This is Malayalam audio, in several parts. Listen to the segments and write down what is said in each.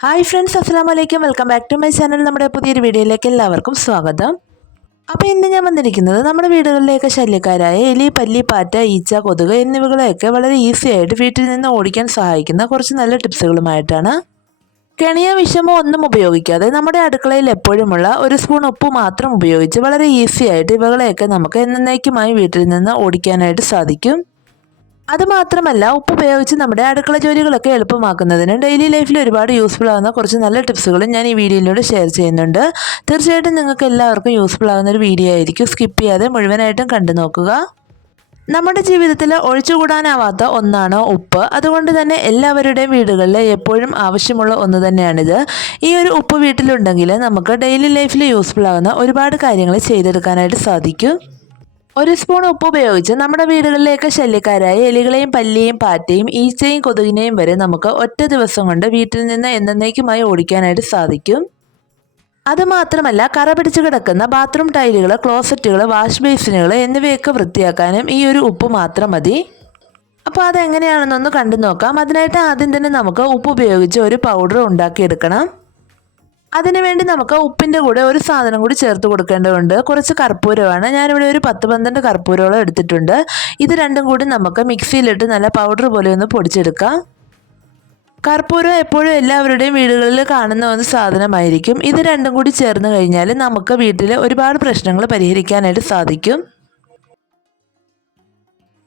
ഹായ് ഫ്രണ്ട്സ് അസ്സാം വലൈക്കും welcome back to my channel നമ്മുടെ പുതിയൊരു വീഡിയോയിലേക്ക് എല്ലാവർക്കും സ്വാഗതം. അപ്പോൾ ഇന്ന് ഞാൻ വന്നിരിക്കുന്നത് നമ്മുടെ വീടുകളിലേക്ക് ശല്യക്കാരായ എലി പല്ലി പാറ്റ ഈച്ച കൊതുക് എന്നിവകളെയൊക്കെ വളരെ ഈസി ആയിട്ട് വീട്ടിൽ നിന്ന് ഓടിക്കാൻ സഹായിക്കുന്ന കുറച്ച് നല്ല ടിപ്സുകളുമായിട്ടാണ് കെണിയ വിഷമോ ഒന്നും ഉപയോഗിക്കാതെ നമ്മുടെ അടുക്കളയിൽ എപ്പോഴുമുള്ള ഒരു സ്പൂൺ ഉപ്പ് മാത്രം ഉപയോഗിച്ച് വളരെ ഈസി ആയിട്ട് ഇവകളെയൊക്കെ നമുക്ക് എന്നേക്കുമായി വീട്ടിൽ നിന്ന് ഓടിക്കാനായിട്ട് സാധിക്കും. അതുമാത്രമല്ല ഉപ്പ് ഉപയോഗിച്ച് നമ്മുടെ അടുക്കള ജോലികളൊക്കെ എളുപ്പമാക്കുന്നതിന് ഡെയിലി ലൈഫിൽ ഒരുപാട് യൂസ്ഫുൾ ആകുന്ന കുറച്ച് നല്ല ടിപ്സുകളും ഞാൻ ഈ വീഡിയോയിലൂടെ ഷെയർ ചെയ്യുന്നുണ്ട്. തീർച്ചയായിട്ടും നിങ്ങൾക്ക് എല്ലാവർക്കും യൂസ്ഫുൾ ആകുന്ന ഒരു വീഡിയോ ആയിരിക്കും. സ്കിപ്പ് ചെയ്യാതെ മുഴുവനായിട്ടും കണ്ടു നോക്കുക. നമ്മുടെ ജീവിതത്തിൽ ഒഴിച്ചുകൂടാനാവാത്ത ഒന്നാണ് ഉപ്പ്. അതുകൊണ്ട് തന്നെ എല്ലാവരുടെയും വീടുകളിൽ എപ്പോഴും ആവശ്യമുള്ള ഒന്ന് തന്നെയാണിത്. ഈ ഒരു ഉപ്പ് വീട്ടിലുണ്ടെങ്കിൽ നമുക്ക് ഡെയിലി ലൈഫിൽ യൂസ്ഫുൾ ആകുന്ന ഒരുപാട് കാര്യങ്ങൾ ചെയ്തെടുക്കാനായിട്ട് സാധിക്കും. ഒരു സ്പൂൺ ഉപ്പ് ഉപയോഗിച്ച് നമ്മുടെ വീടുകളിലേക്ക് ശല്യക്കാരായ എലികളെയും പല്ലിയും പാറ്റയും ഈച്ചയും കൊതുകിനെയും വരെ നമുക്ക് ഒറ്റ ദിവസം കൊണ്ട് വീട്ടിൽ നിന്ന് എന്നേക്കുമായി ഓടിക്കാനായിട്ട് സാധിക്കും. അതുമാത്രമല്ല കറ പിടിച്ചു കിടക്കുന്ന ബാത്റൂം ടൈലുകൾ ക്ലോസറ്റുകൾ വാഷ് ബേസിനുകൾ എന്നിവയൊക്കെ വൃത്തിയാക്കാനും ഈ ഒരു ഉപ്പ് മാത്രം മതി. അപ്പോൾ അതെങ്ങനെയാണെന്നൊന്ന് കണ്ടു നോക്കാം അതിനായിട്ട് ആദ്യം തന്നെ നമുക്ക് ഉപ്പ് ഉപയോഗിച്ച് ഒരു പൗഡർ ഉണ്ടാക്കിയെടുക്കണം. അതിനുവേണ്ടി നമുക്ക് ഉപ്പിന്റെ കൂടെ ഒരു സാധനം കൂടി ചേർത്ത് കൊടുക്കേണ്ടതുണ്ട്. കുറച്ച് കർപ്പൂരമാണ്. ഞാനിവിടെ ഒരു പത്ത് പന്ത്രണ്ട് കർപ്പൂരോളം എടുത്തിട്ടുണ്ട്. ഇത് രണ്ടും കൂടി നമുക്ക് മിക്സിയിലിട്ട് നല്ല പൗഡർ പോലെ ഒന്ന് പൊടിച്ചെടുക്കാം. കർപ്പൂരം എപ്പോഴും എല്ലാവരുടെയും വീടുകളിൽ കാണുന്ന ഒരു സാധനമായിരിക്കും. ഇത് രണ്ടും കൂടി ചേർന്ന് കഴിഞ്ഞാൽ നമുക്ക് വീട്ടിൽ ഒരുപാട് പ്രശ്നങ്ങൾ പരിഹരിക്കാനായിട്ട് സാധിക്കും.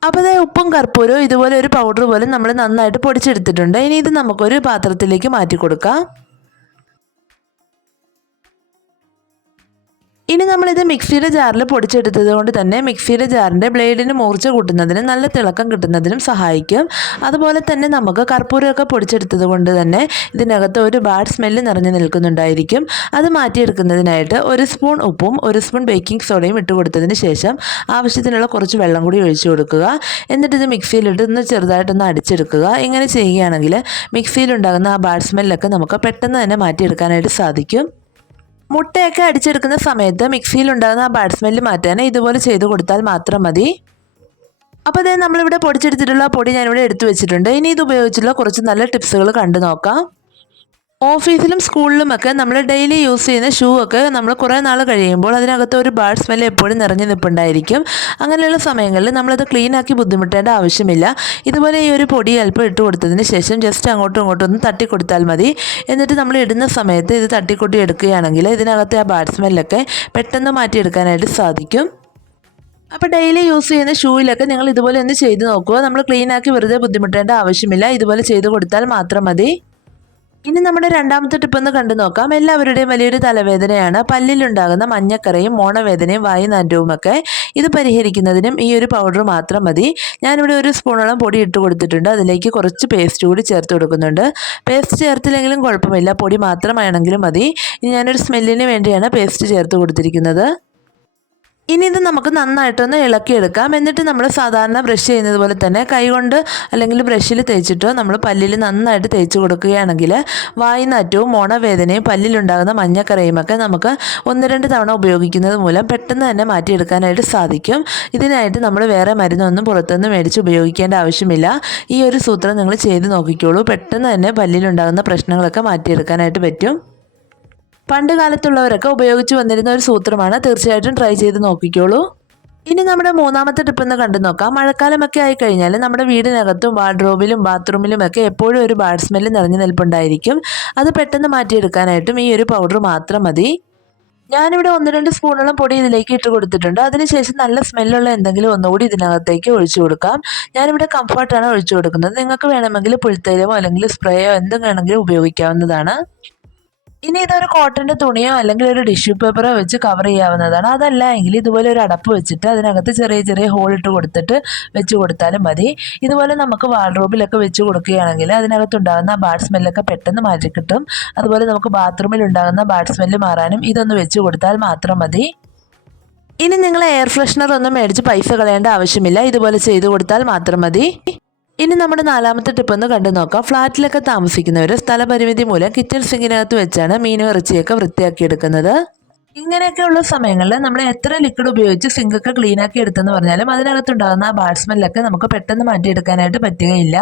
അപ്പോൾ അതായത് ഉപ്പും കർപ്പൂരവും ഇതുപോലെ ഒരു പൗഡർ പോലെ നമ്മൾ നന്നായിട്ട് പൊടിച്ചെടുത്തിട്ടുണ്ട്. ഇനി ഇത് നമുക്കൊരു പാത്രത്തിലേക്ക് മാറ്റി കൊടുക്കാം ഇനി നമ്മളിത് മിക്സിയുടെ ജാറിൽ പൊടിച്ചെടുത്തത് കൊണ്ട് തന്നെ മിക്സിയുടെ ജാറിന്റെ ബ്ലേഡിന് മൂർച്ച കൂട്ടുന്നതിനും നല്ല തിളക്കം കിട്ടുന്നതിനും സഹായിക്കും. അതുപോലെ തന്നെ നമുക്ക് കർപ്പൂരമൊക്കെ പൊടിച്ചെടുത്തത് കൊണ്ട് തന്നെ ഇതിനകത്ത് ഒരു ബാഡ് സ്മെല്ല് നിറഞ്ഞു നിൽക്കുന്നുണ്ടായിരിക്കും. അത് മാറ്റിയെടുക്കുന്നതിനായിട്ട് ഒരു സ്പൂൺ ഉപ്പും ഒരു സ്പൂൺ ബേക്കിംഗ് സോഡയും ഇട്ട് കൊടുത്തതിന് ശേഷം ആവശ്യത്തിനുള്ള കുറച്ച് വെള്ളം കൂടി ഒഴിച്ചു കൊടുക്കുക. എന്നിട്ട് ഇത് മിക്സിയിലിട്ട് ഒന്ന് ചെറുതായിട്ടൊന്ന് അടിച്ചെടുക്കുക. ഇങ്ങനെ ചെയ്യുകയാണെങ്കിൽ മിക്സിയിലുണ്ടാകുന്ന ആ ബാഡ് സ്മെല്ലൊക്കെ നമുക്ക് പെട്ടെന്ന് തന്നെ മാറ്റിയെടുക്കാനായിട്ട് സാധിക്കും. മുട്ടയൊക്കെ അടിച്ചെടുക്കുന്ന സമയത്ത് മിക്സിയിൽ ഉണ്ടാകുന്ന ആ ബാഡ് സ്മെല്ല് മാറ്റാൻ ഇതുപോലെ ചെയ്തു കൊടുത്താൽ മാത്രം മതി. അപ്പോൾ അതായത് നമ്മളിവിടെ പൊടിച്ചെടുത്തിട്ടുള്ള പൊടി ഞാനിവിടെ എടുത്തു വെച്ചിട്ടുണ്ട്. ഇനി ഇത് ഉപയോഗിച്ചുള്ള കുറച്ച് നല്ല ടിപ്സുകൾ കണ്ടു നോക്കാം. ഓഫീസിലും സ്കൂളിലുമൊക്കെ നമ്മൾ ഡെയിലി യൂസ് ചെയ്യുന്ന ഷൂ ഒക്കെ നമ്മൾ കുറേ നാൾ കഴിയുമ്പോൾ അതിനകത്ത് ഒരു ബാഡ് സ്മെല്ല് എപ്പോഴും നിറഞ്ഞു നിൽപ്പുണ്ടായിരിക്കും. അങ്ങനെയുള്ള സമയങ്ങളിൽ നമ്മളത് ക്ലീൻ ആക്കി ബുദ്ധിമുട്ടേണ്ട ആവശ്യമില്ല. ഇതുപോലെ ഈ ഒരു പൊടി അല്പം ഇട്ട് കൊടുത്തതിന് ശേഷം ജസ്റ്റ് അങ്ങോട്ടും ഇങ്ങോട്ടും ഒന്ന് തട്ടി കൊടുത്താൽ മതി. എന്നിട്ട് നമ്മൾ ഇടുന്ന സമയത്ത് ഇത് തട്ടിക്കൊട്ടി എടുക്കുകയാണെങ്കിൽ ഇതിനകത്തെ ആ ബാഡ് സ്മെല്ലൊക്കെ പെട്ടെന്ന് മാറ്റിയെടുക്കാനായിട്ട് സാധിക്കും. അപ്പോൾ ഡെയിലി യൂസ് ചെയ്യുന്ന ഷൂയിലൊക്കെ നിങ്ങൾ ഇതുപോലെ ഒന്ന് ചെയ്ത് നോക്കുക. നമ്മൾ ക്ലീൻ ആക്കി വെറുതെ ബുദ്ധിമുട്ടേണ്ട ആവശ്യമില്ല. ഇതുപോലെ ചെയ്ത് കൊടുത്താൽ മാത്രം മതി. ഇനി നമ്മുടെ രണ്ടാമത്തെ ടിപ്പ് ഒന്ന് കണ്ടു നോക്കാം. എല്ലാവരുടെയും വലിയൊരു തലവേദനയാണ് പല്ലിലുണ്ടാകുന്ന മഞ്ഞക്കറയും മോണവേദനയും ഒക്കെ ഇത് പരിഹരിക്കുന്നതിനും ഈ ഒരു പൗഡർ മാത്രം മതി. ഞാനിവിടെ ഒരു സ്പൂണോളം പൊടി ഇട്ട് കൊടുത്തിട്ടുണ്ട്. അതിലേക്ക് കുറച്ച് പേസ്റ്റ് കൂടി ചേർത്ത് കൊടുക്കുന്നുണ്ട്. പേസ്റ്റ് ചേർത്തില്ലെങ്കിലും കുഴപ്പമില്ല. പൊടി മാത്രമാണെങ്കിലും മതി. ഇനി ഞാനൊരു സ്മെല്ലിന് വേണ്ടിയാണ് പേസ്റ്റ് ചേർത്ത് കൊടുത്തിരിക്കുന്നത്. ഇനി ഇത് നമുക്ക് നന്നായിട്ടൊന്ന് ഇളക്കിയെടുക്കാം. എന്നിട്ട് നമ്മൾ സാധാരണ ബ്രഷ് ചെയ്യുന്നത് പോലെ തന്നെ കൈകൊണ്ട് അല്ലെങ്കിൽ ബ്രഷിൽ തേച്ചിട്ടോ നമ്മൾ പല്ലിൽ നന്നായിട്ട് തേച്ച് കൊടുക്കുകയാണെങ്കിൽ വായുനാറ്റവും മോണവേദനയും പല്ലിലുണ്ടാകുന്ന മഞ്ഞക്കറയുമൊക്കെ നമുക്ക് ഒന്ന് രണ്ട് തവണ ഉപയോഗിക്കുന്നത് മൂലം പെട്ടെന്ന് തന്നെ മാറ്റിയെടുക്കാനായിട്ട് സാധിക്കും. ഇതിനായിട്ട് നമ്മൾ വേറെ മരുന്നൊന്നും പുറത്തുനിന്ന് മേടിച്ച് ഉപയോഗിക്കേണ്ട ആവശ്യമില്ല. ഈ ഒരു സൂത്രം നിങ്ങൾ ചെയ്ത് നോക്കിക്കോളൂ. പെട്ടെന്ന് തന്നെ പല്ലിലുണ്ടാകുന്ന പ്രശ്നങ്ങളൊക്കെ മാറ്റിയെടുക്കാനായിട്ട് പറ്റും. പണ്ട് കാലത്തുള്ളവരൊക്കെ ഉപയോഗിച്ച് വന്നിരുന്ന ഒരു സൂത്രമാണ്. തീർച്ചയായിട്ടും ട്രൈ ചെയ്ത് നോക്കിക്കോളൂ. ഇനി നമ്മുടെ മൂന്നാമത്തെ ടിപ്പ് എന്ന് കണ്ടു നോക്കാം. മഴക്കാലമൊക്കെ ആയി കഴിഞ്ഞാൽ നമ്മുടെ വീടിനകത്തും വാർഡ്രോബിലും ബാത്റൂമിലും ഒക്കെ എപ്പോഴും ഒരു ബാഡ് സ്മെല്ല് നിറഞ്ഞു നിൽപ്പുണ്ടായിരിക്കും. അത് പെട്ടെന്ന് മാറ്റിയെടുക്കാനായിട്ടും ഈ ഒരു പൗഡർ മാത്രം മതി. ഞാനിവിടെ ഒന്ന് രണ്ട് സ്പൂണോളം പൊടി ഇതിലേക്ക് ഇട്ട് കൊടുത്തിട്ടുണ്ട്. അതിനുശേഷം നല്ല സ്മെല്ലുള്ള എന്തെങ്കിലും ഒന്നുകൂടി ഇതിനകത്തേക്ക് ഒഴിച്ചു കൊടുക്കാം. ഞാനിവിടെ കംഫർട്ടാണ് ഒഴിച്ചു കൊടുക്കുന്നത്. നിങ്ങൾക്ക് വേണമെങ്കിൽ പുൽത്തൈലമോ അല്ലെങ്കിൽ സ്പ്രേയോ എന്തും വേണമെങ്കിലും ഉപയോഗിക്കാവുന്നതാണ്. ഇനി ഇതൊരു കോട്ടന്റെ തുണിയോ അല്ലെങ്കിൽ ഒരു ടിഷ്യൂ പേപ്പറോ വെച്ച് കവർ ചെയ്യാവുന്നതാണ്. അതല്ല എങ്കിൽ ഇതുപോലെ ഒരു അടപ്പ് വെച്ചിട്ട് അതിനകത്ത് ചെറിയ ചെറിയ ഹോൾ ഇട്ട് കൊടുത്തിട്ട് വെച്ച് കൊടുത്താലും മതി. ഇതുപോലെ നമുക്ക് വാർഡ്രോബിലൊക്കെ വെച്ച് കൊടുക്കുകയാണെങ്കിൽ അതിനകത്തുണ്ടാകുന്ന ബാഡ് സ്മെല്ലൊക്കെ പെട്ടെന്ന് മാറ്റി കിട്ടും. അതുപോലെ നമുക്ക് ബാത്റൂമിൽ ഉണ്ടാകുന്ന ബാഡ് സ്മെല്ല് മാറാനും ഇതൊന്ന് വെച്ച് കൊടുത്താൽ മാത്രം മതി. ഇനി നിങ്ങൾ എയർ ഫ്രഷ്നർ ഒന്നും മേടിച്ച് പൈസ കളയേണ്ട ആവശ്യമില്ല. ഇതുപോലെ ചെയ്തു കൊടുത്താൽ മാത്രം മതി. ഇനി നമ്മുടെ നാലാമത്തെ ടിപ്പ് ഒന്ന് കണ്ടു നോക്കാം. ഫ്ലാറ്റിലൊക്കെ താമസിക്കുന്നവർ സ്ഥലപരിമിതി മൂലം കിച്ചൺ സിങ്കിനകത്ത് വെച്ചാണ് മീനും ഇറച്ചിയൊക്കെ വൃത്തിയാക്കിയെടുക്കുന്നത് ഇങ്ങനെയൊക്കെയുള്ള സമയങ്ങളിൽ നമ്മൾ എത്ര ലിക്വിഡ് ഉപയോഗിച്ച് സിങ്കൊക്കെ ക്ലീനാക്കി എടുത്തെന്ന് പറഞ്ഞാലും അതിനകത്തുണ്ടാകുന്ന ആ ബാഡ് സ്മെല്ലൊക്കെ നമുക്ക് പെട്ടെന്ന് മാറ്റിയെടുക്കാനായിട്ട് പറ്റുകയില്ല.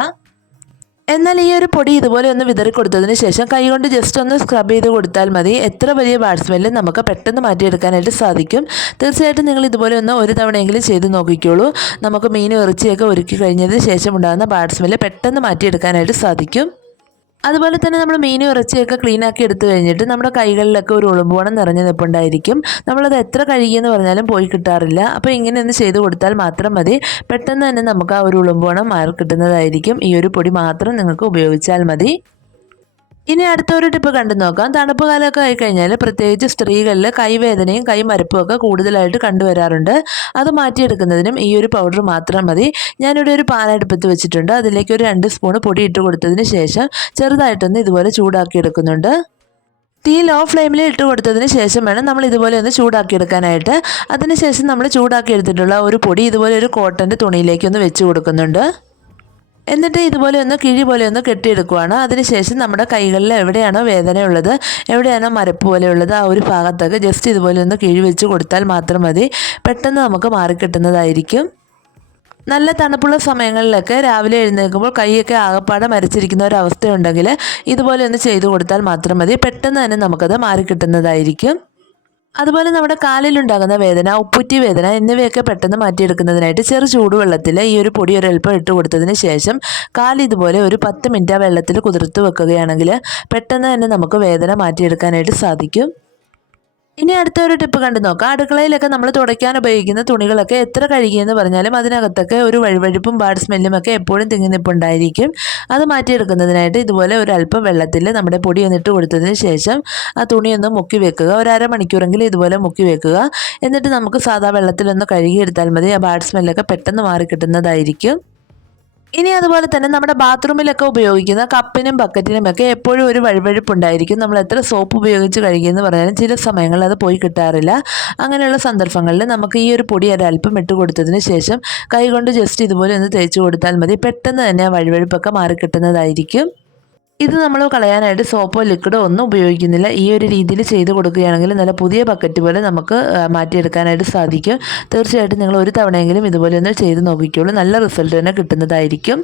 എന്നാൽ ഈ ഒരു പൊടി ഇതുപോലെ ഒന്ന് വിതറി കൊടുത്തതിന് ശേഷം കൈകൊണ്ട് ജസ്റ്റ് ഒന്ന് സ്ക്രബ് ചെയ്ത് കൊടുത്താൽ മതി. എത്ര വലിയ ബാഡ് സ്മെല്ലും നമുക്ക് പെട്ടെന്ന് മാറ്റിയെടുക്കാനായിട്ട് സാധിക്കും. തീർച്ചയായിട്ടും നിങ്ങൾ ഇതുപോലെ ഒന്ന് ഒരു തവണയെങ്കിലും ചെയ്ത് നോക്കിക്കോളൂ. നമുക്ക് മീൻ ഇറച്ചിയൊക്കെ ഒരുക്കി കഴിഞ്ഞതിന് ശേഷം ഉണ്ടാകുന്ന ബാഡ് സ്മെല്ല് പെട്ടെന്ന് മാറ്റിയെടുക്കാനായിട്ട് സാധിക്കും. അതുപോലെ തന്നെ നമ്മൾ മീനും ഇറച്ചിയൊക്കെ ക്ലീൻ ആക്കി എടുത്തു കഴിഞ്ഞിട്ട് നമ്മുടെ കൈകളിലൊക്കെ ഒരു ഉളുമ്പോണം നിറഞ്ഞു നിൽപ്പുണ്ടായിരിക്കും നമ്മളത് എത്ര കഴുകിയെന്ന് പറഞ്ഞാലും പോയി കിട്ടാറില്ല. അപ്പോൾ ഇങ്ങനെ ഒന്ന് ചെയ്ത് കൊടുത്താൽ മാത്രം മതി. പെട്ടെന്ന് തന്നെ നമുക്ക് ആ ഒരു ഉളുമ്പോണം മാറി കിട്ടുന്നതായിരിക്കും. ഈ ഒരു പൊടി മാത്രം നിങ്ങൾക്ക് ഉപയോഗിച്ചാൽ മതി. ഇനി അടുത്തൊരു ടിപ്പ് കണ്ടു നോക്കാം. തണുപ്പ് കാലമൊക്കെ ആയിക്കഴിഞ്ഞാൽ പ്രത്യേകിച്ച് സ്ത്രീകളിൽ കൈവേദനയും കൈമരപ്പും ഒക്കെ കൂടുതലായിട്ട് കണ്ടുവരാറുണ്ട്. അത് മാറ്റിയെടുക്കുന്നതിനും ഈ ഒരു പൗഡർ മാത്രം മതി. ഞാനിവിടെ ഒരു പാനടുപ്പത്ത് വെച്ചിട്ടുണ്ട്. അതിലേക്ക് ഒരു രണ്ട് സ്പൂൺ പൊടി ഇട്ട് കൊടുത്തതിന് ശേഷം ചെറുതായിട്ടൊന്ന് ഇതുപോലെ ചൂടാക്കി എടുക്കുന്നുണ്ട് തീ ലോ ഫ്ലെയിമിൽ ഇട്ട് കൊടുത്തതിന് ശേഷം വേണം നമ്മൾ ഇതുപോലെ ഒന്ന് ചൂടാക്കിയെടുക്കാനായിട്ട്. അതിനുശേഷം നമ്മൾ ചൂടാക്കി എടുത്തിട്ടുള്ള ഒരു പൊടി ഇതുപോലെ ഒരു കോട്ടന്റെ തുണിയിലേക്ക് ഒന്ന് വെച്ച് കൊടുക്കുന്നുണ്ട്. എന്നിട്ട് ഇതുപോലെ ഒന്ന് കിഴി പോലെ ഒന്ന് കെട്ടിയെടുക്കുവാണ്. അതിനുശേഷം നമ്മുടെ കൈകളിൽ എവിടെയാണോ വേദനയുള്ളത് എവിടെയാണോ മരപ്പ് പോലെയുള്ളത് ആ ഒരു ഭാഗത്തൊക്കെ ജസ്റ്റ് ഇതുപോലെ ഒന്ന് കിഴി വെച്ച് കൊടുത്താൽ മാത്രം മതി. പെട്ടെന്ന് നമുക്ക് മാറിക്കിട്ടുന്നതായിരിക്കും നല്ല തണുപ്പുള്ള സമയങ്ങളിലൊക്കെ രാവിലെ എഴുന്നേൽക്കുമ്പോൾ കൈയൊക്കെ ആകപ്പാടെ മരിച്ചിരിക്കുന്ന ഒരു ഇതുപോലെ ഒന്ന് ചെയ്തു കൊടുത്താൽ മാത്രം മതി. പെട്ടെന്ന് തന്നെ നമുക്കത് മാറിക്കിട്ടുന്നതായിരിക്കും അതുപോലെ നമ്മുടെ കാലിലുണ്ടാകുന്ന വേദന ഉപ്പുറ്റി വേദന എന്നിവയൊക്കെ പെട്ടെന്ന് മാറ്റിയെടുക്കുന്നതിനായിട്ട് ചെറു ചൂടുവെള്ളത്തിൽ ഈ ഒരു പൊടി ഒരൽപ്പം ഇട്ട് കൊടുത്തതിന് ശേഷം കാൽ ഇതുപോലെ ഒരു പത്ത് മിനിറ്റ് ആ വെള്ളത്തിൽ കുതിർത്ത് വെക്കുകയാണെങ്കിൽ പെട്ടെന്ന് തന്നെ നമുക്ക് വേദന മാറ്റിയെടുക്കാനായിട്ട് സാധിക്കും. ഇനി അടുത്തൊരു ടിപ്പ് കണ്ടു നോക്കാം. അടുക്കളയിലൊക്കെ നമ്മൾ തുടയ്ക്കാൻ ഉപയോഗിക്കുന്ന തുണികളൊക്കെ എത്ര കഴുകിയെന്ന് പറഞ്ഞാലും അതിനകത്തൊക്കെ ഒരു വഴുവഴുപ്പും ബാഡ് സ്മെല്ലും ഒക്കെ എപ്പോഴും തിങ്ങി നിൽപ്പുണ്ടായിരിക്കും അത് മാറ്റിയെടുക്കുന്നതിനായിട്ട് ഇതുപോലെ ഒരു അല്പം വെള്ളത്തിൽ നമ്മുടെ പൊടി ഒന്നിട്ട് കൊടുത്തതിന് ശേഷം ആ തുണിയൊന്ന് മുക്കി വെക്കുക. ഒരു അരമണിക്കൂറെങ്കിലും ഇതുപോലെ മുക്കി വെക്കുക. എന്നിട്ട് നമുക്ക് സാധാ വെള്ളത്തിലൊന്ന് കഴുകിയെടുത്താൽ മതി. ആ ബാഡ് സ്മെല്ലൊക്കെ പെട്ടെന്ന് മാറി കിട്ടുന്നതായിരിക്കും ഇനി അതുപോലെ തന്നെ നമ്മുടെ ബാത്റൂമിലൊക്കെ ഉപയോഗിക്കുന്ന കപ്പിനും ബക്കറ്റിനും ഒക്കെ എപ്പോഴും ഒരു വഴുവഴുപ്പുണ്ടായിരിക്കും. നമ്മൾ എത്ര സോപ്പ് ഉപയോഗിച്ച് കഴുകിയെന്ന് പറഞ്ഞാലും ചില സമയങ്ങളിൽ അത് പോയി കിട്ടാറില്ല. അങ്ങനെയുള്ള സന്ദർഭങ്ങളിൽ നമുക്ക് ഈ ഒരു പൊടി ഒരല്പം ഇട്ട് കൊടുത്തതിന് ശേഷം കൈകൊണ്ട് ജസ്റ്റ് ഇതുപോലെ ഒന്ന് തേച്ച് കൊടുത്താൽ മതി. പെട്ടെന്ന് തന്നെ ആ വഴുവഴുപ്പൊക്കെ മാറി കിട്ടുന്നതായിരിക്കും ഇത് നമ്മൾ കളയാനായിട്ട് സോപ്പോ ലിക്വിഡോ ഒന്നും ഉപയോഗിക്കുന്നില്ല. ഈ ഒരു രീതിയിൽ ചെയ്ത് കൊടുക്കുകയാണെങ്കിൽ നല്ല പുതിയ ബക്കറ്റ് പോലെ നമുക്ക് മാറ്റിയെടുക്കാനായിട്ട് സാധിക്കും. തീർച്ചയായിട്ടും നിങ്ങൾ ഒരു തവണയെങ്കിലും ഇതുപോലെ ഒന്ന് ചെയ്ത് നോക്കിക്കോളൂ. നല്ല റിസൾട്ട് തന്നെ കിട്ടുന്നതായിരിക്കും.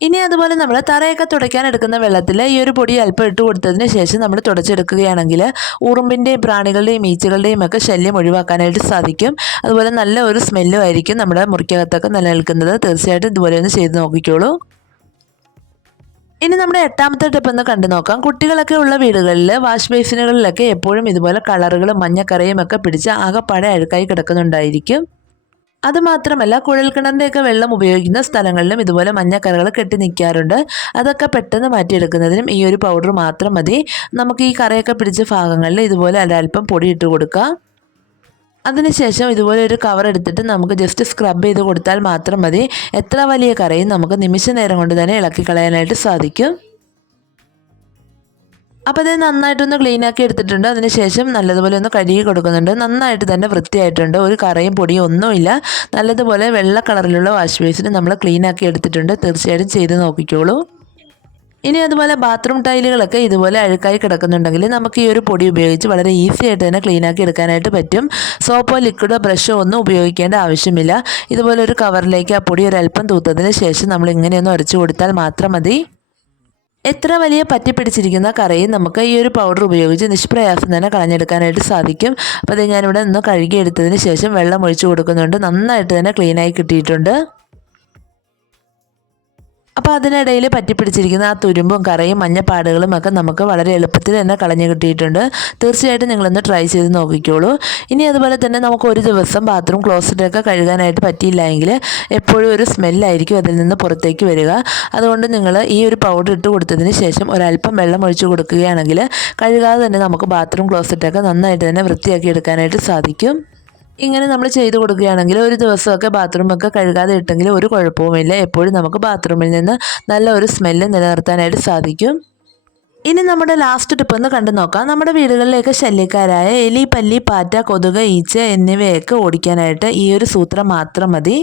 ഇനി അതുപോലെ നമ്മൾ തറയൊക്കെ തുടയ്ക്കാൻ എടുക്കുന്ന വെള്ളത്തിൽ ഈ ഒരു പൊടി അല്പം ഇട്ട് കൊടുത്തതിന് ശേഷം നമ്മൾ തുടച്ചെടുക്കുകയാണെങ്കിൽ ഉറുമ്പിന്റെയും പ്രാണികളുടെയും ഈച്ചകളുടെയും ഒക്കെ ശല്യം ഒഴിവാക്കാനായിട്ട് സാധിക്കും. അതുപോലെ നല്ല ഒരു സ്മെല്ലും ആയിരിക്കും നമ്മുടെ മുറിക്കകത്തൊക്കെ നിലനിൽക്കുന്നത്. തീർച്ചയായിട്ടും ഇതുപോലെ ഒന്ന് ചെയ്ത് നോക്കിക്കോളൂ. ഇനി നമ്മുടെ എട്ടാമത്തെ ടിപ്പ് ഒന്ന് കണ്ടു നോക്കാം. കുട്ടികളൊക്കെ ഉള്ള വീടുകളിൽ വാഷ് ബേസിനുകളിലൊക്കെ എപ്പോഴും ഇതുപോലെ കളറുകളും മഞ്ഞക്കറയും ഒക്കെ പിടിച്ച് ആകെപ്പാടെ അഴുക്കായി കിടക്കുന്നുണ്ടായിരിക്കും. അതുമാത്രമല്ല കുഴൽക്കിണറിന്റെയൊക്കെ വെള്ളം ഉപയോഗിക്കുന്ന സ്ഥലങ്ങളിലും ഇതുപോലെ മഞ്ഞക്കറകൾ കെട്ടി നിൽക്കാറുണ്ട്. അതൊക്കെ പെട്ടെന്ന് മാറ്റിയെടുക്കുന്നതിനും ഈ ഒരു പൗഡർ മാത്രം മതി. നമുക്ക് ഈ കറയൊക്കെ പിടിച്ച ഭാഗങ്ങളിൽ ഇതുപോലെ അല്പം പൊടി ഇട്ട് കൊടുക്കാം. അതിനുശേഷം ഇതുപോലെ ഒരു കവർ എടുത്തിട്ട് നമുക്ക് ജസ്റ്റ് സ്ക്രബ് ചെയ്ത് കൊടുത്താൽ മാത്രം മതി. എത്ര വലിയ കറയും നമുക്ക് നിമിഷ നേരം കൊണ്ട് തന്നെ ഇളക്കി കളയാനായിട്ട് സാധിക്കും. അപ്പോൾ അത് നന്നായിട്ടൊന്ന് ക്ലീൻ ആക്കി എടുത്തിട്ടുണ്ട്. അതിനുശേഷം നല്ലതുപോലെ ഒന്ന് കഴുകി കൊടുക്കുന്നുണ്ട്. നന്നായിട്ട് തന്നെ വൃത്തിയായിട്ടുണ്ട്. ഒരു കറയും പൊടിയും ഒന്നുമില്ല. നല്ലതുപോലെ വെള്ള കളറിലുള്ള വാഷ് ബേസിന് നമ്മൾ ക്ലീൻ ആക്കി എടുത്തിട്ടുണ്ട്. തീർച്ചയായിട്ടും ചെയ്ത് നോക്കിക്കോളൂ. ഇനി അതുപോലെ ബാത്റൂം ടൈലുകളൊക്കെ ഇതുപോലെ അഴുക്കായി കിടക്കുന്നുണ്ടെങ്കിൽ നമുക്ക് ഈ ഒരു പൊടി ഉപയോഗിച്ച് വളരെ ഈസി ആയിട്ട് തന്നെ ക്ലീൻ ആക്കി എടുക്കാനായിട്ട് പറ്റും. സോപ്പോ ലിക്വിഡോ ബ്രഷോ ഒന്നും ഉപയോഗിക്കേണ്ട ആവശ്യമില്ല. ഇതുപോലെ ഒരു കവറിലേക്ക് ആ പൊടി ഒരല്പം തൂത്തതിന് ശേഷം നമ്മൾ ഇങ്ങനെയൊന്ന് ഉരച്ചു കൊടുത്താൽ മാത്രം മതി. എത്ര വലിയ പറ്റി പിടിച്ചിരിക്കുന്ന കറയും നമുക്ക് ഈ ഒരു പൗഡർ ഉപയോഗിച്ച് നിഷ്പ്രയാസം തന്നെ കളഞ്ഞെടുക്കാനായിട്ട് സാധിക്കും. അപ്പോൾ അത് ഞാനിവിടെ നിന്ന് കഴുകിയെടുത്തതിന് ശേഷം വെള്ളം ഒഴിച്ചു കൊടുക്കുന്നുണ്ട്. നന്നായിട്ട് തന്നെ ക്ലീനായി കിട്ടിയിട്ടുണ്ട്. അപ്പോൾ അതിനിടയിൽ പറ്റിപ്പിടിച്ചിരിക്കുന്ന ആ തുരുമ്പും കറയും മഞ്ഞപ്പാടുകളും ഒക്കെ നമുക്ക് വളരെ എളുപ്പത്തിൽ തന്നെ കളഞ്ഞു കിട്ടിയിട്ടുണ്ട്. തീർച്ചയായിട്ടും നിങ്ങളൊന്ന് ട്രൈ ചെയ്ത് നോക്കിക്കോളൂ. ഇനി അതുപോലെ തന്നെ നമുക്ക് ഒരു ദിവസം ബാത്റൂം ക്ലോസറ്റൊക്കെ കഴുകാനായിട്ട് പറ്റിയില്ല എങ്കിൽ എപ്പോഴും ഒരു സ്മെല്ലായിരിക്കും അതിൽ നിന്ന് പുറത്തേക്ക് വരിക. അതുകൊണ്ട് നിങ്ങൾ ഈ ഒരു പൗഡർ ഇട്ട് കൊടുത്തതിന് ശേഷം ഒരല്പം വെള്ളം ഒഴിച്ചു കൊടുക്കുകയാണെങ്കിൽ കഴുകാതെ തന്നെ നമുക്ക് ബാത്റൂം ക്ലോസറ്റൊക്കെ നന്നായിട്ട് തന്നെ വൃത്തിയാക്കി എടുക്കാനായിട്ട് സാധിക്കും. ഇങ്ങനെ നമ്മൾ ചെയ്തു കൊടുക്കുകയാണെങ്കിൽ ഒരു ദിവസമൊക്കെ ബാത്റൂമൊക്കെ കഴുകാതെ ഇട്ടെങ്കിൽ ഒരു കുഴപ്പവുമില്ല എപ്പോഴും നമുക്ക് ബാത്റൂമിൽ നിന്ന് നല്ല ഒരു സ്മെല്ല് നിലനിർത്താനായിട്ട് സാധിക്കും. ഇനി നമ്മുടെ ലാസ്റ്റ് ടിപ്പ് ഒന്ന് കണ്ടു നോക്കാം. നമ്മുടെ വീടുകളിലേക്ക് ശല്യക്കാരായ എലി പല്ലി പാറ്റ കൊതുക് ഈച്ച എന്നിവയൊക്കെ ഓടിക്കാനായിട്ട് ഈ ഒരു സൂത്രം മാത്രം മതി.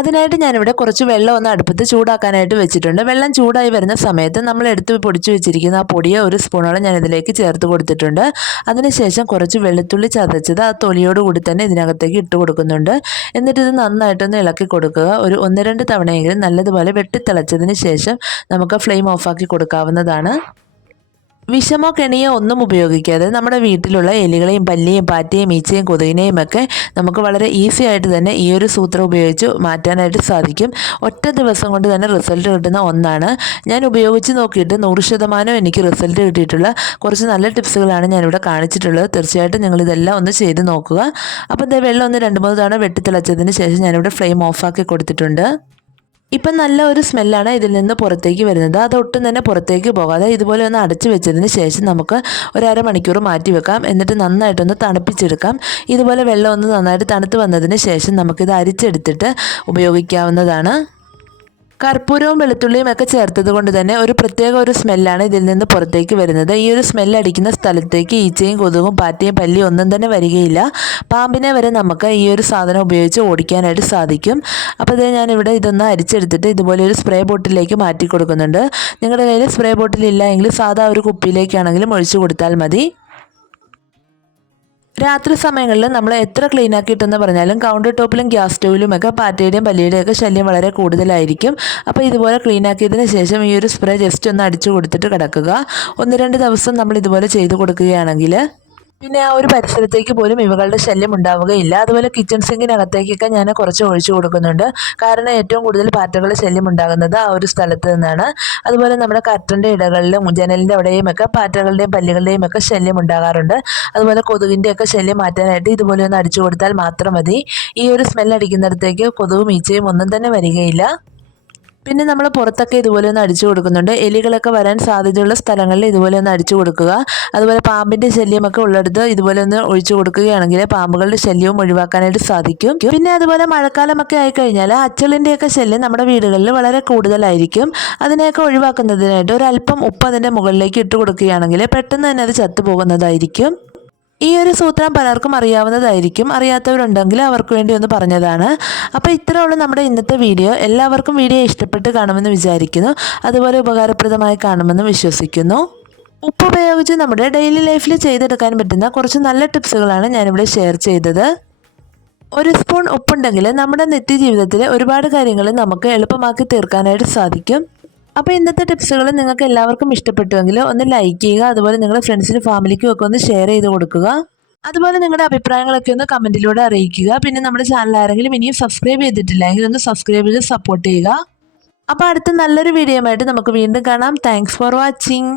അതിനായിട്ട് ഞാനിവിടെ കുറച്ച് വെള്ളം ഒന്ന് അടുപ്പത്ത് ചൂടാക്കാനായിട്ട് വെച്ചിട്ടുണ്ട്. വെള്ളം ചൂടായി വരുന്ന സമയത്ത് നമ്മൾ എടുത്ത് പൊടിച്ച് വെച്ചിരിക്കുന്ന ആ പൊടിയെ ഒരു സ്പൂണോളം ഞാൻ ഇതിലേക്ക് ചേർത്ത് കൊടുത്തിട്ടുണ്ട്. അതിനുശേഷം കുറച്ച് വെളുത്തുള്ളി ചതച്ചത് ആ തൊലിയോട് കൂടി തന്നെ ഇതിനകത്തേക്ക് ഇട്ട് കൊടുക്കുന്നുണ്ട്. എന്നിട്ട് ഇത് നന്നായിട്ടൊന്ന് ഇളക്കി കൊടുക്കുക. ഒരു ഒന്ന് രണ്ട് തവണയെങ്കിലും നല്ലതുപോലെ വെട്ടിത്തിളച്ചതിന് ശേഷം നമുക്ക് ഫ്ലെയിം ഓഫാക്കി കൊടുക്കാവുന്നതാണ്. വിഷമോ കെണിയോ ഒന്നും ഉപയോഗിക്കാതെ നമ്മുടെ വീട്ടിലുള്ള എലികളെയും പല്ലിയും പാറ്റയും ഈച്ചയും കൊതുകിനെയും ഒക്കെ നമുക്ക് വളരെ ഈസി ആയിട്ട് തന്നെ ഈ ഒരു സൂത്രം ഉപയോഗിച്ച് മാറ്റാനായിട്ട് സാധിക്കും. ഒറ്റ ദിവസം കൊണ്ട് തന്നെ റിസൾട്ട് കിട്ടുന്ന ഒന്നാണ്. ഞാൻ ഉപയോഗിച്ച് നോക്കിയിട്ട് നൂറ് ശതമാനം എനിക്ക് റിസൾട്ട് കിട്ടിയിട്ടുള്ള കുറച്ച് നല്ല ടിപ്സുകളാണ് ഞാനിവിടെ കാണിച്ചിട്ടുള്ളത്. തീർച്ചയായിട്ടും നിങ്ങൾ ഇതെല്ലാം ഒന്ന് ചെയ്ത് നോക്കുക. അപ്പോൾ വെള്ളം ഒന്ന് രണ്ട് മൂന്ന് തവണ വെട്ടിത്തിളച്ചതിന് ശേഷം ഞാനിവിടെ ഫ്ലെയിം ഓഫാക്കി കൊടുത്തിട്ടുണ്ട്. ഇപ്പം നല്ല ഒരു സ്മെല്ലാണ് ഇതിൽ നിന്ന് പുറത്തേക്ക് വരുന്നത്. അത് ഒട്ടും തന്നെ പുറത്തേക്ക് പോകാതെ ഇതുപോലെ ഒന്ന് അടച്ചു വെച്ചതിന് ശേഷം നമുക്ക് ഒരു അരമണിക്കൂർ മാറ്റി വെക്കാം. എന്നിട്ട് നന്നായിട്ടൊന്ന് തണുപ്പിച്ചെടുക്കാം. ഇതുപോലെ വെള്ളം ഒന്ന് നന്നായിട്ട് തണുത്ത് വന്നതിന് ശേഷം നമുക്കിത് അരിച്ചെടുത്തിട്ട് ഉപയോഗിക്കാവുന്നതാണ്. കർപ്പൂരവും വെളുത്തുള്ളിയും ഒക്കെ ചേർത്തത് കൊണ്ട് തന്നെ ഒരു പ്രത്യേക ഒരു സ്മെല്ലാണ് ഇതിൽ നിന്ന് പുറത്തേക്ക് വരുന്നത്. ഈ ഒരു സ്മെല്ല് അടിക്കുന്ന സ്ഥലത്തേക്ക് ഈച്ചയും കൊതുകും പാറ്റയും പല്ലിയും ഒന്നും തന്നെ വരികയില്ല. പാമ്പിനെ വരെ നമുക്ക് ഈ ഒരു സാധനം ഉപയോഗിച്ച് ഓടിക്കാനായിട്ട് സാധിക്കും. അപ്പോൾ ഇത് ഞാനിവിടെ ഇതൊന്ന് അരിച്ചെടുത്തിട്ട് ഇതുപോലെ ഒരു സ്പ്രേ ബോട്ടിലേക്ക് മാറ്റി കൊടുക്കുന്നുണ്ട്. നിങ്ങളുടെ കയ്യിൽ സ്പ്രേ ബോട്ടിൽ ഇല്ല എങ്കിൽ സാധാ ഒരു കുപ്പിയിലേക്കാണെങ്കിലും ഒഴിച്ചു കൊടുത്താൽ മതി. രാത്രി സമയങ്ങളിൽ നമ്മൾ എത്ര ക്ലീൻ ആക്കിയിട്ടെന്ന് പറഞ്ഞാലും കൗണ്ടർ ടോപ്പിലും ഗ്യാസ് സ്റ്റൗവിലും ഒക്കെ പാറ്റയുടെയും പല്ലിയുടെയും ഒക്കെ ശല്യം വളരെ കൂടുതലായിരിക്കും. അപ്പോൾ ഇതുപോലെ ക്ലീൻ ആക്കിയതിന് ശേഷം ഈ ഒരു സ്പ്രേ ജസ്റ്റ് ഒന്ന് അടിച്ചു കൊടുത്തിട്ട് കിടക്കുക. ഒന്ന് രണ്ട് ദിവസം നമ്മൾ ഇതുപോലെ ചെയ്തു കൊടുക്കുകയാണെങ്കിൽ പിന്നെ ആ ഒരു പരിസരത്തേക്ക് പോലും ഇവകളുടെ ശല്യം ഉണ്ടാവുകയില്ല. അതുപോലെ കിച്ചൺ സിങ്കിനകത്തേക്കൊക്കെ ഞാൻ കുറച്ച് ഒഴിച്ചു കൊടുക്കുന്നുണ്ട്. കാരണം ഏറ്റവും കൂടുതൽ പാറ്റകളുടെ ശല്യം ഉണ്ടാകുന്നത് ആ ഒരു സ്ഥലത്ത് നിന്നാണ്. അതുപോലെ നമ്മുടെ കർട്ടന്റെ ഇടകളിലും ജനലിന്റെ അവിടെയും ഒക്കെ പാറ്റകളുടെയും പല്ലുകളുടെയും ഒക്കെ ശല്യം ഉണ്ടാകാറുണ്ട്. അതുപോലെ കൊതുകിന്റെ ഒക്കെ ശല്യം മാറ്റാനായിട്ട് ഇതുപോലെ ഒന്ന് അടിച്ചു കൊടുത്താൽ മാത്രം മതി. ഈ ഒരു സ്മെൽ അടിക്കുന്നിടത്തേക്ക് കൊതുകും ഈച്ചയും ഒന്നും തന്നെ വരികയില്ല. പിന്നെ നമ്മൾ പുറത്തൊക്കെ ഇതുപോലെ ഒന്ന് അടിച്ചു കൊടുക്കുന്നുണ്ട്. എലികളൊക്കെ വരാൻ സാധ്യതയുള്ള സ്ഥലങ്ങളിൽ ഇതുപോലെ ഒന്ന് അടിച്ചു കൊടുക്കുക. അതുപോലെ പാമ്പിന്റെ ശല്യമൊക്കെ ഉള്ളിടത്ത് ഇതുപോലെ ഒന്ന് ഒഴിച്ചു കൊടുക്കുകയാണെങ്കിൽ പാമ്പുകളുടെ ശല്യവും ഒഴിവാക്കാനായിട്ട് സാധിക്കും. പിന്നെ അതുപോലെ മഴക്കാലമൊക്കെ ആയിക്കഴിഞ്ഞാൽ അച്ചളിന്റെയൊക്കെ ശല്യം നമ്മുടെ വീടുകളിൽ വളരെ കൂടുതലായിരിക്കും. അതിനെയൊക്കെ ഒഴിവാക്കുന്നതിനായിട്ട് ഒരല്പം ഉപ്പ് അതിന്റെ മുകളിലേക്ക് ഇട്ട് കൊടുക്കുകയാണെങ്കിൽ പെട്ടെന്ന് തന്നെ അത് ചത്തുപോകുന്നതായിരിക്കും. ഈ ഒരു സൂത്രം പലർക്കും അറിയാവുന്നതായിരിക്കും. അറിയാത്തവരുണ്ടെങ്കിൽ അവർക്ക് വേണ്ടി ഒന്ന് പറഞ്ഞതാണ്. അപ്പോൾ ഇത്രയുള്ള നമ്മുടെ ഇന്നത്തെ വീഡിയോ. എല്ലാവർക്കും വീഡിയോ ഇഷ്ടപ്പെട്ട് കാണുമെന്ന് വിചാരിക്കുന്നു. അതുപോലെ ഉപകാരപ്രദമായി കാണുമെന്ന് വിശ്വസിക്കുന്നു. ഉപ്പ് ഉപയോഗിച്ച് നമ്മുടെ ഡെയിലി ലൈഫിൽ ചെയ്തെടുക്കാൻ പറ്റുന്ന കുറച്ച് നല്ല ടിപ്സുകളാണ് ഞാനിവിടെ ഷെയർ ചെയ്തത്. ഒരു സ്പൂൺ ഉപ്പുണ്ടെങ്കിൽ നമ്മുടെ നിത്യജീവിതത്തിലെ ഒരുപാട് കാര്യങ്ങൾ നമുക്ക് എളുപ്പമാക്കി തീർക്കാനായിട്ട് സാധിക്കും. അപ്പോൾ ഇന്നത്തെ ടിപ്സുകൾ നിങ്ങൾക്ക് എല്ലാവർക്കും ഇഷ്ടപ്പെട്ടുവെങ്കിൽ ഒന്ന് ലൈക്ക് ചെയ്യുക അതുപോലെ നിങ്ങളുടെ ഫ്രണ്ട്സിനും ഫാമിലിക്കും ഒക്കെ ഒന്ന് ഷെയർ ചെയ്ത് കൊടുക്കുക. അതുപോലെ നിങ്ങളുടെ അഭിപ്രായങ്ങളൊക്കെ ഒന്ന് കമന്റിലൂടെ അറിയിക്കുക. പിന്നെ നമ്മുടെ ചാനൽ ആരെങ്കിലും ഇനിയും സബ്സ്ക്രൈബ് ചെയ്തിട്ടില്ലെങ്കിൽ ഒന്ന് സബ്സ്ക്രൈബ് ചെയ്ത് സപ്പോർട്ട് ചെയ്യുക. അപ്പോൾ അടുത്ത നല്ലൊരു വീഡിയോ ആയിട്ട് നമുക്ക് വീണ്ടും കാണാം. Thanks for watching